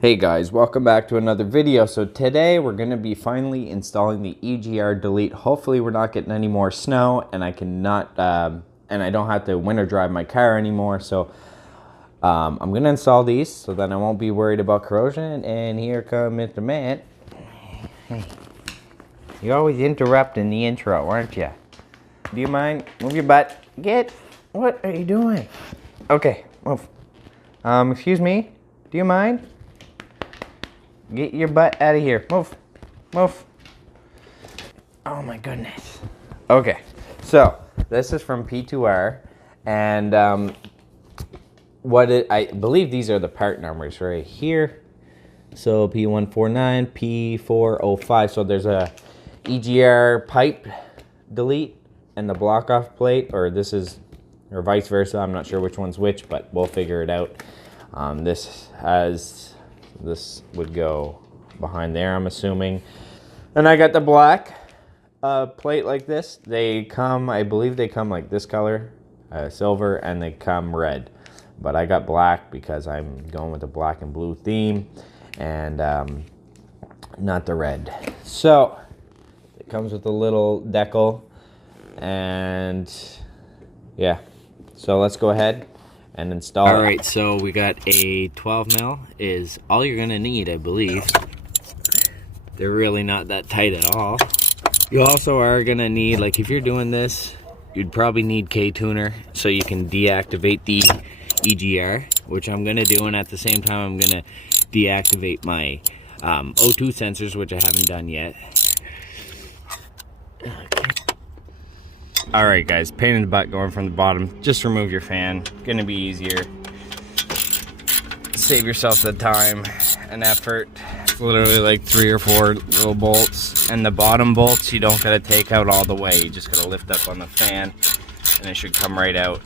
Hey guys, welcome back to another video. So today we're going to be finally installing the EGR delete. Hopefully we're not getting any more snow and I cannot and I don't have to winter drive my car anymore. So I'm going to install these so that I won't be worried about corrosion. And here comes Mr. Matt. Hey, you're always interrupting the intro, aren't you? Do you mind? Move your butt. What are you doing? Okay, move. Excuse me, do you mind? Get your butt out of here. Move. Move. Oh my goodness. Okay, so this is from P2R. And I believe these are the part numbers right here. So P149, P405. So there's a EGR pipe delete and the block off plate, or vice versa. I'm not sure which one's which, but we'll figure it out. This would go behind there, I'm assuming. And I got the black plate like this. I believe they come like this color, silver, and they come red. But I got black because I'm going with the black and blue theme, and not the red. So it comes with a little decal, and yeah. So let's go ahead and install it. All right, so we got a 12 mil is all you're gonna need, I believe. They're really not that tight at all. You also are gonna need, like if you're doing this, you'd probably need K-tuner so you can deactivate the EGR, which I'm gonna do, and at the same time I'm gonna deactivate my O2 sensors, which I haven't done yet. All right, guys, pain in the butt going from the bottom. Just remove your fan. Gonna be easier. Save yourself the time and effort. It's literally like 3 or 4 little bolts. And the bottom bolts, you don't gotta take out all the way. You just gotta lift up on the fan and it should come right out.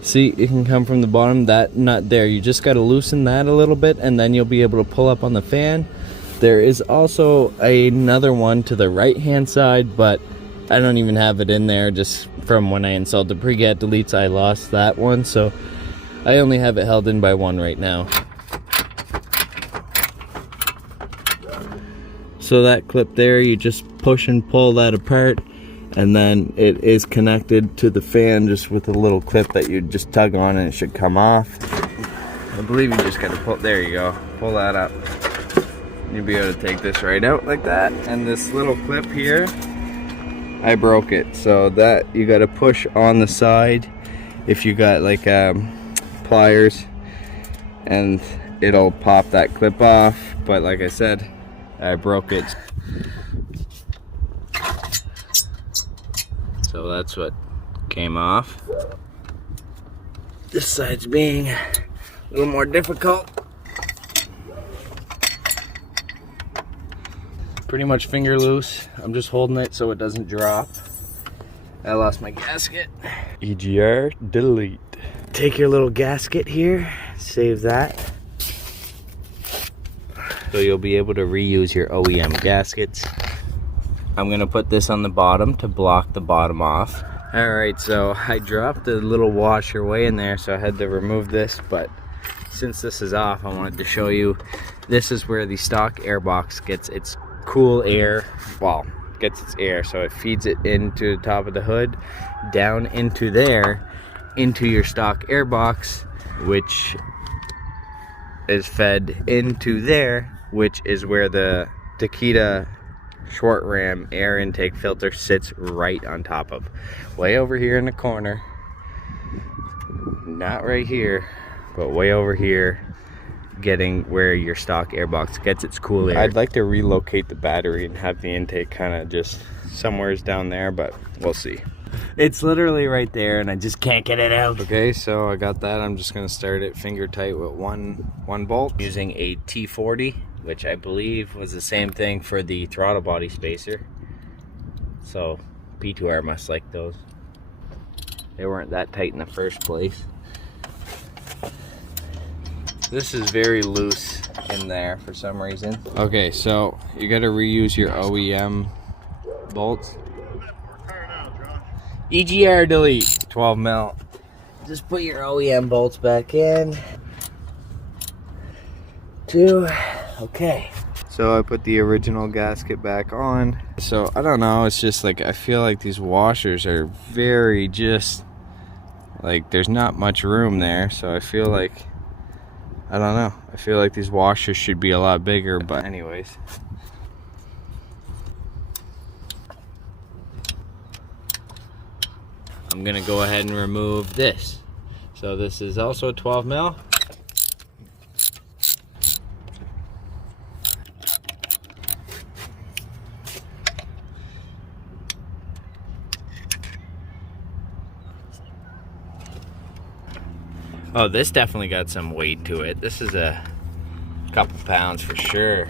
See, it can come from the bottom, that nut there. You just gotta loosen that a little bit and then you'll be able to pull up on the fan. There is also another one to the right hand side, but I don't even have it in there. Just from when I installed the pre-gat deletes, I lost that one, so I only have it held in by one right now. So that clip there, you just push and pull that apart, and then it is connected to the fan just with a little clip that you just tug on and it should come off. I believe you just gotta pull, there you go, pull that up. You'll be able to take this right out like that. And this little clip here, I broke it. So that you got to push on the side if you got like pliers, and it'll pop that clip off. But like I said, I broke it. So that's what came off. This side's being a little more difficult. Pretty much finger loose. I'm just holding it so it doesn't drop. I lost my gasket. EGR delete. Take your little gasket here, save that. So you'll be able to reuse your OEM gaskets. I'm gonna put this on the bottom to block the bottom off. All right, so I dropped the little washer way in there, so I had to remove this, but since this is off, I wanted to show you. This is where the stock airbox gets its cool air, gets its air, so it feeds it into the top of the hood, down into there, into your stock air box, which is fed into there, which is where the Takeda short ram air intake filter sits right on top of. Way over here in the corner, not right here, but way over here, getting where your stock airbox gets its cool air. I'd like to relocate the battery and have the intake kind of just somewheres down there, but we'll see. It's literally right there and I just can't get it out. Okay, so I got that. I'm just gonna start it finger tight with one bolt using a T40, which I believe was the same thing for the throttle body spacer. So P2R must like those. They weren't that tight in the first place. This is very loose in there for some reason. Okay, so you gotta reuse your OEM bolts. EGR delete, 12 mil. Just put your OEM bolts back in. 2. Okay. So I put the original gasket back on. So I don't know, it's just like I feel like these washers are very just like there's not much room there. So I feel like, I don't know, I feel like these washers should be a lot bigger, but anyways. I'm gonna go ahead and remove this. So this is also 12 mil. Oh, this definitely got some weight to it. This is a couple pounds for sure.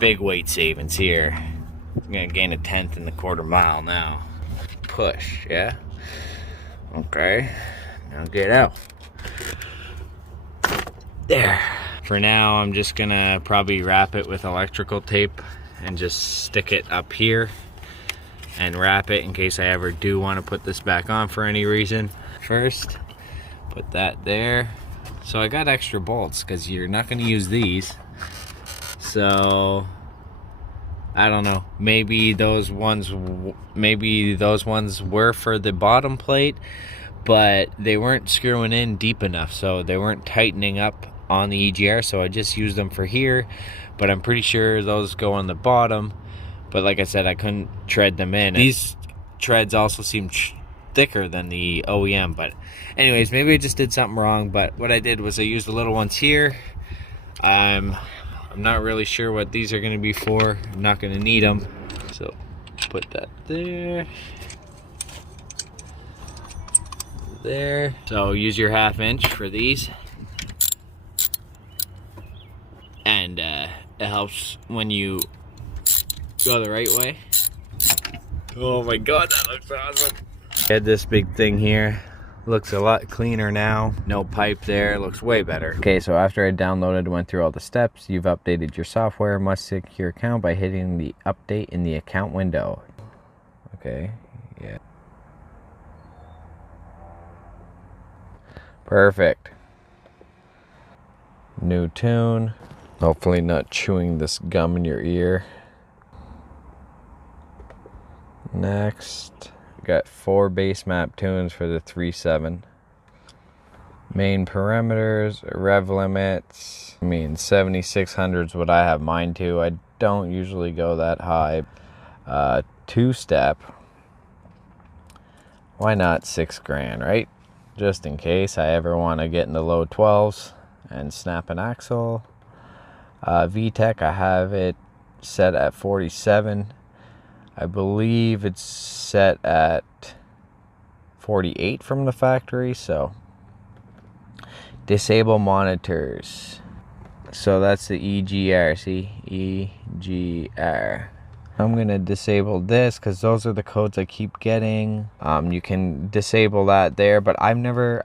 Big weight savings here. I'm gonna gain 1/10 in the quarter mile now. Push, yeah? Okay, now get out. There. For now, I'm just gonna probably wrap it with electrical tape and just stick it up here and wrap it in case I ever do want to put this back on for any reason. First, put that there. So I got extra bolts because you're not going to use these. So I don't know, maybe those ones were for the bottom plate, but they weren't screwing in deep enough, so they weren't tightening up on the EGR, so I just used them for here. But I'm pretty sure those go on the bottom, but like I said, I couldn't tread them in. These treads also seem thicker than the OEM, but anyways, maybe I just did something wrong. But what I did was I used the little ones here. I'm not really sure what these are going to be for. I'm not going to need them, so put that there. There. So use your 1/2 inch for these, and it helps when you go the right way. Oh my god, that looks awesome. Had this big thing here. Looks a lot cleaner now. No pipe there. Looks way better. Okay, so after I downloaded and went through all the steps, you've updated your software. Must sync your account by hitting the update in the account window. Okay, yeah. Perfect. New tune. Hopefully not chewing this gum in your ear. Next. Got 4 base map tunes for the 3.7. Main parameters, rev limits. I mean, 7600 is what I have mine to. I don't usually go that high. 2-step. Why not 6 grand, right? Just in case I ever want to get in the low 12s and snap an axle. VTEC, I have it set at 47. I believe it's set at 48 from the factory, so. Disable monitors. So that's the EGR, see? EGR. I'm gonna disable this because those are the codes I keep getting. You can disable that there, but I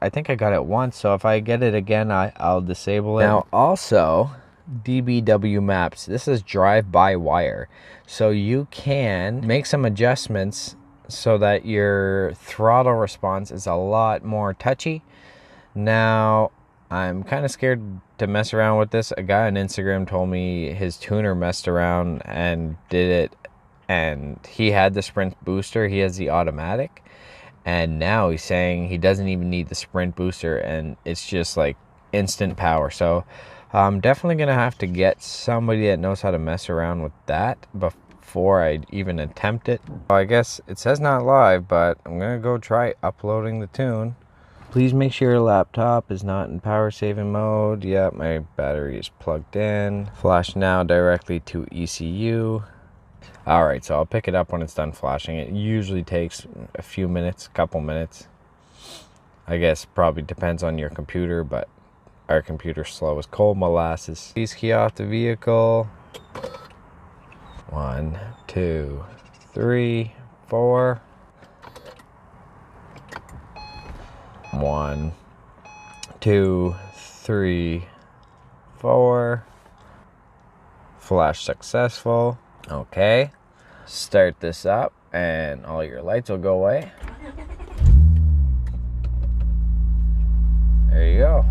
think I got it once, so if I get it again, I'll disable it. Now also, DBW maps. This is drive-by-wire. So you can make some adjustments so that your throttle response is a lot more touchy. Now, I'm kind of scared to mess around with this. A guy on Instagram told me his tuner messed around and did it, and he had the Sprint booster. He has the automatic, and now he's saying he doesn't even need the Sprint booster, and it's just like instant power. So I'm definitely gonna have to get somebody that knows how to mess around with that before I even attempt it. Well, I guess it says not live, but I'm gonna go try uploading the tune. Please make sure your laptop is not in power saving mode. Yep, my battery is plugged in. Flash now directly to ECU. Alright, so I'll pick it up when it's done flashing. It usually takes a few minutes, couple minutes. I guess probably depends on your computer, but our computer's slow as cold molasses. Please key off the vehicle. 1, 2, 3, 4. 1, 2, 3, 4. Flash successful. Okay. Start this up and all your lights will go away. There you go.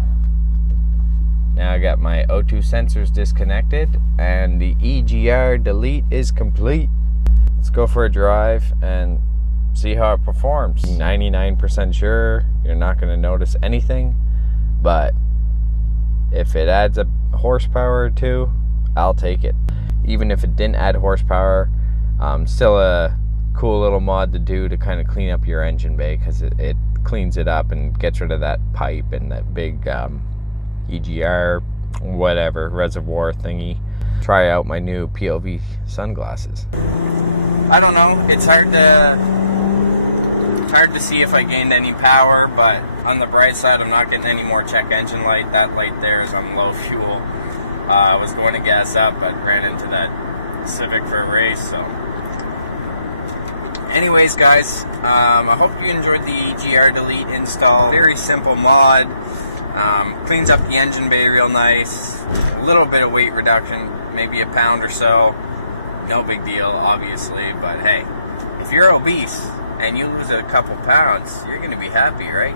Now got my O2 sensors disconnected, and the EGR delete is complete. Let's go for a drive and see how it performs. 99% sure you're not going to notice anything, but if it adds a horsepower or two, I'll take it. Even if it didn't add horsepower, still a cool little mod to do to kind of clean up your engine bay, because it cleans it up and gets rid of that pipe and that big EGR whatever reservoir thingy. Try out my new POV sunglasses. I don't know, it's hard to see if I gained any power, but on the bright side, I'm not getting any more check engine light. That light there is on low fuel. I was going to gas up, but ran into that Civic for a race, so. Anyways, guys, I hope you enjoyed the EGR delete install. Very simple mod. Cleans up the engine bay real nice. A little bit of weight reduction, maybe a pound or so. No big deal, obviously, but hey, if you're obese and you lose a couple pounds, you're going to be happy, right?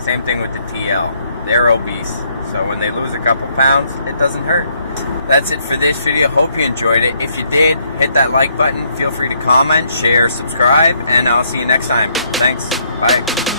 Same thing with the TL. They're obese, so when they lose a couple pounds, it doesn't hurt. That's it for this video. Hope you enjoyed it. If you did, hit that like button. Feel free to comment, share, subscribe, and I'll see you next time. Thanks. Bye.